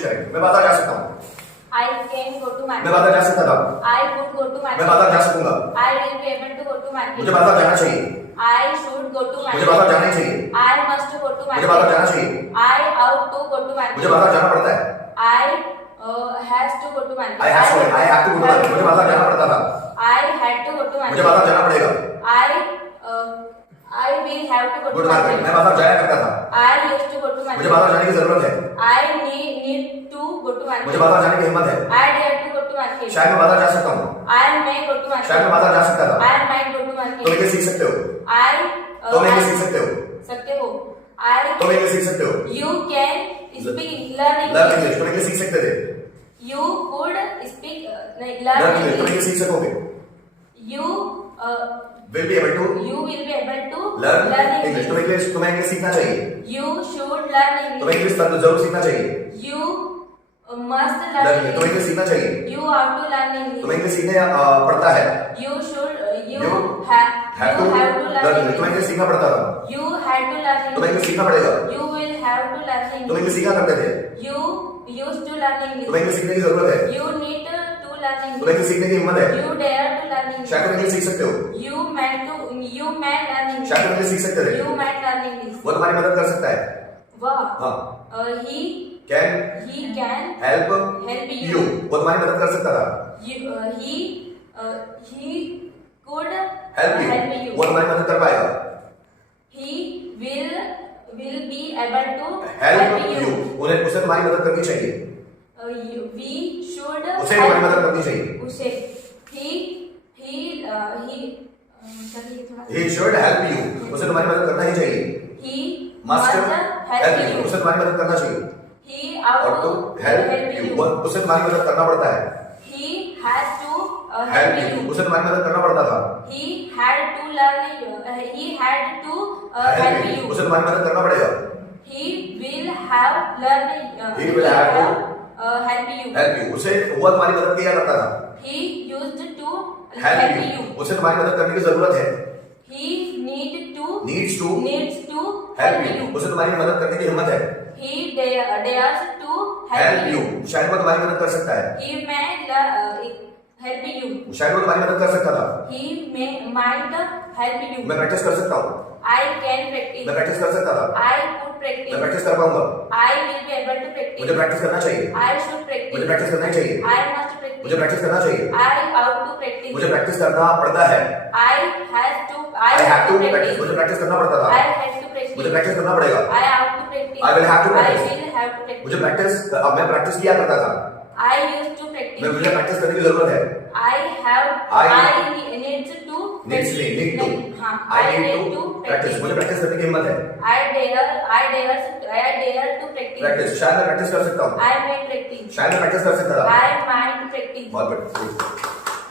मैं बाजार जा सकता हूँ। I can go to market. मैं बाजार जा सकता था। I could go to market. मैं बाजार जा सकूंगा। I will be able to go to market. मुझे बाजार जाना चाहिए। I should go to market. मुझे बाजार जाना ही चाहिए। I must go to market. मुझे बाजार जाना चाहिए। I ought to go to market. मुझे बाजार जाना पड़ता है। I has to go to market. I have to go to market। मुझे बाजार जाना पड़ता था। I had to go to market. मुझे बाजार जाना पड़ेगा। I will have to go good to market. market. मैं बाजार जाया करता था। I used to go to market. मुझे बाजार जाने की जरूरत है। I need to go to market. मुझे बाजार जाने की हिम्मत है। I dare to go to market. शायद मैं बाजार जा सकता हूँ। I may go to market. शायद मैं बाजार जा सकता था। I might go to market. तुम इंग्लिश सीख सकते हो। तुम इंग्लिश सीख सकते हो। सकते हो। तुम इंग्लिश सीख सकते हो। You can speak learn learn English. English. तुम इंग्लिश सीख सकते थे। You could speak learn learn English. तुम English. इंग्लिश सीख सकोगे। You will be able to will be able to learn learn English. English. तुम्हें इंग्लिश सीखना चाहिए। You should learn तुम्हें English. इंग्लिश जरूर सीखना चाहिए। You must learn learn English. तुम्हें इंग्लिश English. सीखना चाहिए। You have to learn English. तुम्हें इंग्लिश सीखने पड़ता है। You should You have have to to learn learn English. तुम्हें English. इंग्लिश सीखना पड़ता था। You had to learn तुम्हें English. इंग्लिश सीखना पड़ेगा। You will have to learn तुम English. इंग्लिश सीखा करते थे। You used to learn तुम्हें English. इंग्लिश सीखने की जरूरत है। You need to learn तुम्हें English. इंग्लिश सीखने की हिम्मत है। You dare to learn English. शायद तुम इंग्लिश सीख सकते हो। You may learn English. शायद तुम इंग्लिश सीख सकते थे। You might learn English. वो तुम्हारी मदद कर सकता है। वह हाँ। he can can help help you. you. वो तुम्हारी मदद कर सकता था। He could help you. help you. वो तुम्हारी मदद कर पाएगा। He will be able to help you. उसे तुम्हारी मदद करनी चाहिए। We should उसे तुम्हारी मदद करनी चाहिए। उसे He should help you। उसे तुम्हारी मदद करना ही चाहिए। He Must help help you। you. उसे तुम्हारी मदद करना चाहिए। He ought और to तो हेल्प यू। उसे तुम्हारी मदद करना पड़ता है। He has to help help you. you. उसे तुम्हारी मदद करना पड़ता था। He had to learn. He had to help you. उसे तुम्हारी मदद करना पड़ेगा। He will have learn. He will have to help you. Help you. उसे वो तुम्हारी मदद किया करता था। He used to help help you. you. उसे तुम्हारी मदद करने की जरूरत है। He needs to needs to help help you. You. उसे तुम्हारी मदद करने की हिम्मत है। He dares to help help you. you. शायद वो तुम्हारी मदद कर सकता है। He may help you. शायद वो तुम्हारी मदद कर सकता था। He might help you. मैं प्रैक्टिस कर सकता हूँ। I can practice. मैं प्रैक्टिस कर सकता था। I could मैं practice. प्रैक्टिस कर पाऊंगा। I will be able to practice. मुझे प्रैक्टिस करना चाहिए। I should practice. मुझे प्रैक्टिस करना ही चाहिए। I must practice. मुझे प्रैक्टिस करना चाहिए। I ought to practice. मुझे प्रैक्टिस करना पड़ता है। I have to practice. मुझे प्रैक्टिस करना पड़ता था। I have to practice. मुझे प्रैक्टिस करना पड़ेगा। I have to practice. I will have to practice. I will have to practice. मुझे प्रैक्टिस मैं प्रैक्टिस किया करता था। I used to practice. मुझे प्रैक्टिस करने की जरूरत है। I need to need to हाँ, आई नीड टू प्रैक्टिस। मुझे प्रैक्टिस करने की हिम्मत है। I dare to practice. Practice. शायद मैं प्रैक्टिस कर सकता हूँ। I may practice. शायद मैं प्रैक्टिस कर सकता था। I might practice. बहुत बढ़िया।